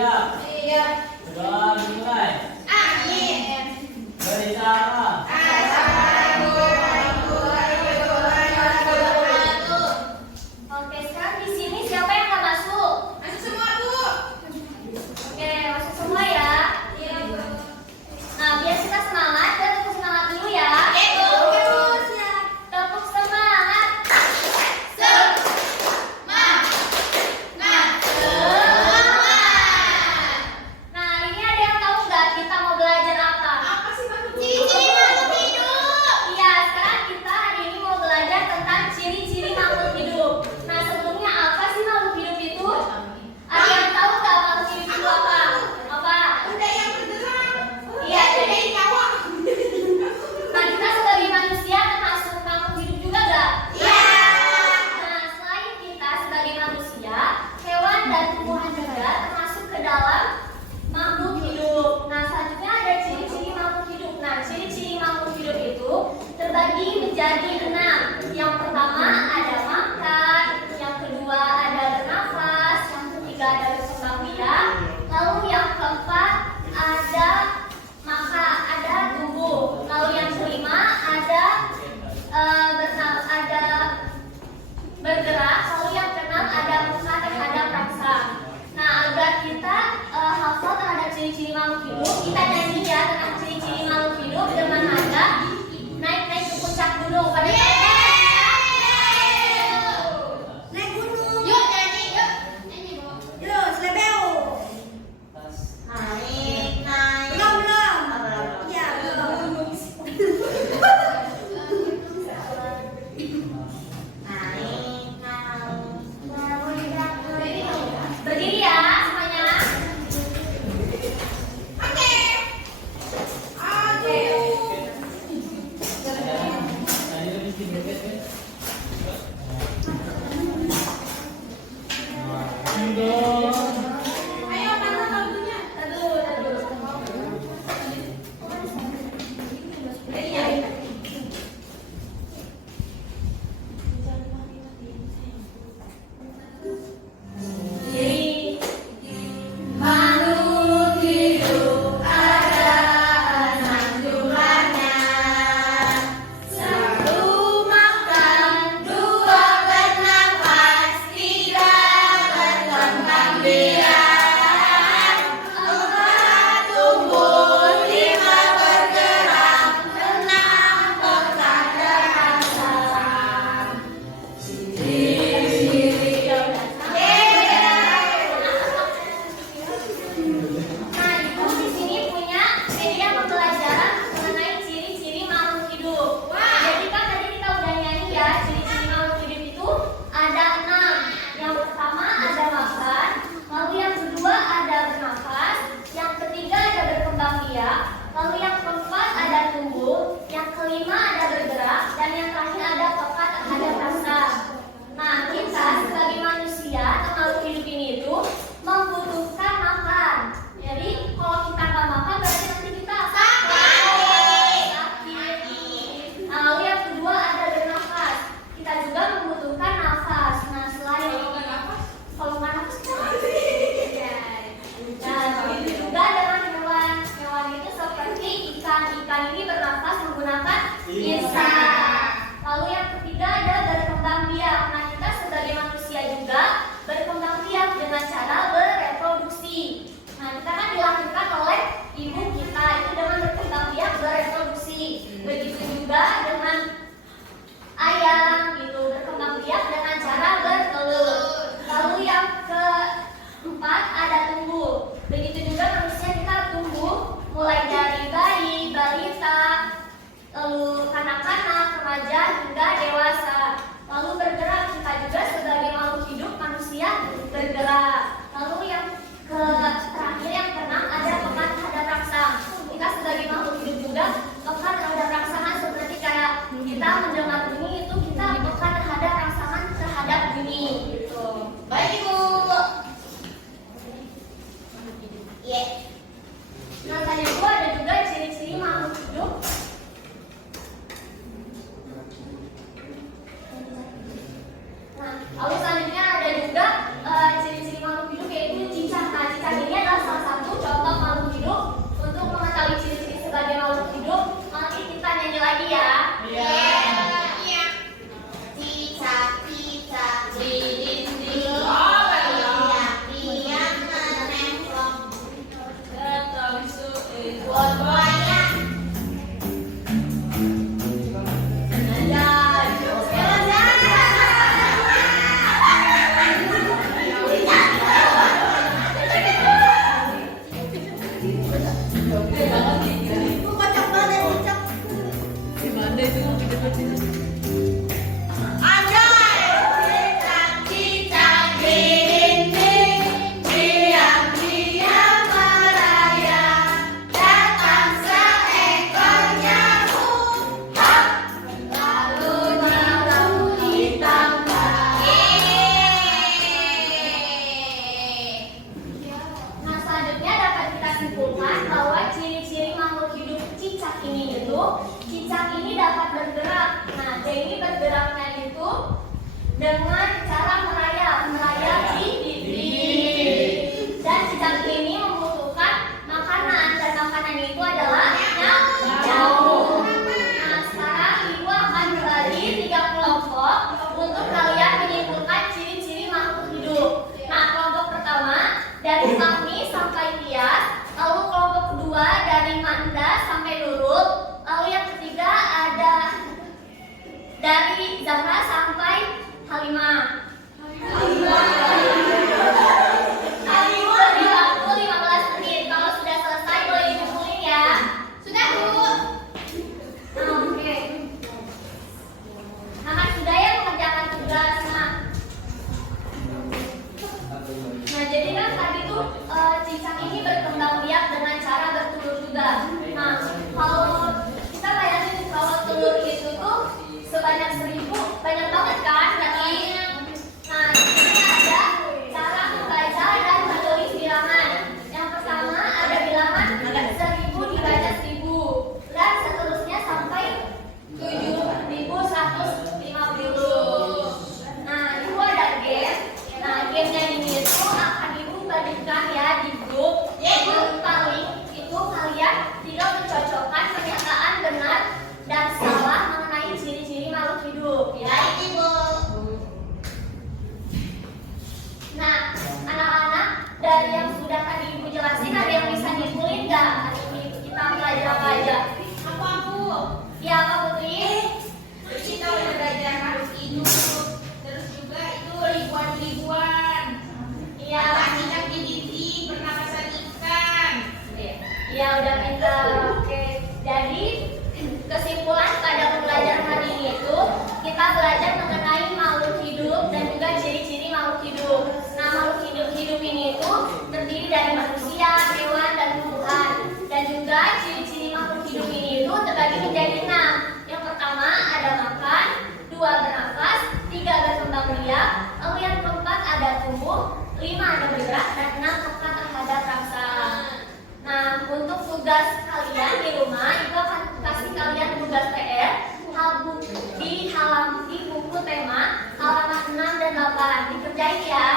Siap. Siap. Berdoa dimulai. Amin. Berita apa? Assalamualaikum warahmatullahi wabarakatuh. Oke, sekarang di sini siapa yang nggak masuk? Masuk semua, Bu. Oke, masuk semua ya. Iya, Bu. Nah, biar kita semangat, kita tepuk semangat dulu ya. Oke, Bu. Oke, Bu. Siap. Tepuk semangat. Nah, hari ini ada yang tahu nggak kita mau belajar apa? Apa sih makhluk ciri-ciri makhluk hidup? Iya, sekarang kita hari ini mau belajar tentang ciri-ciri makhluk hidup. Nah, sebelumnya apa sih makhluk hidup itu? Ada yang tahu nggak makhluk hidup itu apa? Apa? Udah yang bergerak. Iya, Udah jadi yang nyawa. nah, kita sebagai manusia termasuk makhluk hidup juga nggak? Iya. Nah, selain kita sebagai manusia, hewan dan tumbuhan juga termasuk ke dalam makhluk hidup. Nah, selanjutnya ada ciri-ciri makhluk hidup. Nah, ciri-ciri makhluk hidup itu terbagi menjadi 6. Yang pertama ada makan, yang kedua ada bernafas, yang ketiga ada berkembang biak, lalu yang keempat ada tumbuh, lalu yang kelima ada bergerak, lalu yang keenam ada muka terhadap rangsang. Nah, agar kita hafal terhadap ciri-ciri makhluk hidup, kita nyanyi ya tentang ciri-ciri makhluk hidup dengan nada naik-naik ke puncak gunung. Pada Naik gunung. Yuk nyanyi, yuk. Nyanyi, Bu. Yuk, selebeo. naik. Belum, belum. Iya, belum. Berdiri ya semuanya. Oke. Aduh. Tadi lebih singkat ya. Ayo. Ayo, mana lagunya? Aduh. Ciri Makhluk hidup ada 6 jumlahnya. 1 makan, 2 bernafas, 3 berkembang biak, 4 tumbuh, 5 bergerak, 6 pekat rangsang. Nah, Ibu di sini punya media pembelajaran mengenai ciri-ciri makhluk hidup. Jadi kan tadi kita udah nyanyi ya, ciri-ciri makhluk hidup itu ada 6. Yang pertama ada makan, lalu yang kedua ada bernafas, yang ketiga ada berkembang biak, lalu yang keempat ada tumbuh, yang kelima ada bergerak, dan yang terakhir ada peka terhadap rasa. Nah, kita sebagai manusia atau makhluk hidup ini itu membutuhkan makan. Jadi kalau kita nggak makan berarti nanti kita sakit. Nah, lalu yang kedua ada bernafas. Kita juga membutuhkan nafas. Nah, selain kalau nggak nafas kita mati. Nah, begitu juga dengan hewan itu seperti ikan. Ikan ini bernafas menggunakan insang. Lalu yang ketiga ada berkembang biak. Nah, kita sebagai manusia juga berkembang biak dengan cara bereproduksi. Nah, kita kan dilahirkan oleh ibu kita itu dengan berkembang biak bereproduksi. Begitu juga dengan ayam gitu berkembang biak dengan cara bertelur. Lalu yang keempat ada tumbuh. Begitu juga manusia kita tumbuh mulai dari bayi, balita, lalu kanak-kanak, remaja hingga dewasa. Lalu bergerak, kita juga sebagai makhluk hidup manusia bergerak. Lalu yang terakhir yang keenam ada peka terhadap rangsang. Kita sebagai makhluk hidup juga peka terhadap rangsangan seperti kayak kita mendengar bunyi itu kita peka terhadap rangsangan terhadap bunyi gitu. Baik, Ibu. Iya. Nah, tadi itu ada juga ciri-ciri makhluk hidup. Nah, lalu selanjutnya ada juga ciri-ciri makhluk hidup yaitu cicak. Nah, cicak ini adalah menyimpulkan bahwa ciri-ciri makhluk hidup cicak ini itu, cicak ini dapat bergerak. Nah, dia ini bergeraknya itu dengan cara merayap di bibir. Dan cicak ini membutuhkan makanan, dan makanan itu adalah nyamuk. Nah, sekarang ibu akan berbagi 3 kelompok untuk kalian menyimpulkan ciri-ciri makhluk hidup. Nah, kelompok pertama dari Fahmi sampai Tias, lalu kelompok kedua dari Manda sampai Nurul, lalu yang ketiga ada dari Zahra sampai Halimah. Ibu beri waktu 15 menit. Kalau sudah selesai boleh dikumpulin ya. Sudah, Bu. Oke. Nah, sudah ya mengerjakan tugas. Nah, jadi kan tadi tuh cicak ini berkembang biak dengan cara bertelur juga. Nah, kalau kita bayangin kalau telur itu tuh sebanyak 1000, banyak banget kan? Berarti nah, di sini ada cara membaca dan menulis bilangan. Yang pertama ada bilangan 1000 dibaca 1000 dan seterusnya sampai 7150. Nah, itu ada game. Nah, gamenya ini itu akan ibu bagikan ya di grup. Yang paling itu kalian tinggal mencocokkan pernyataan benar dan salah mengenai ciri-ciri makhluk hidup ya. Ibu. Nah, anak-anak dari yang sudah tadi ibu jelasin ada yang bisa nyimpulin nggak? Hari ini kita belajar apa aja? Aku. Ya, apa Putri? Terus kita udah belajar makhluk hidup. Terus juga itu ribuan-ribuan. Iya. Minyak di dinding, pernapasan ikan. Iya, udah pintar. Oke. Jadi kesimpulan pada pembelajaran hari ini itu kita belajar mengenai makhluk hidup dan juga ciri-ciri makhluk hidup. Nah, makhluk hidup ini itu terdiri dari manusia, hewan, dan tumbuhan. Dan juga ciri-ciri makhluk hidup ini itu terbagi menjadi 6. Yang pertama ada makan, 2 bernafas, 3 berkembang biak, lalu yang keempat ada tumbuh, 5 ada bergerak, dan 6 peka terhadap rasa. Nah, untuk tugas kalian di rumah, Ibu akan kasih kalian tugas PR di buku tema halaman 6 dan 8. Dikerjain ya.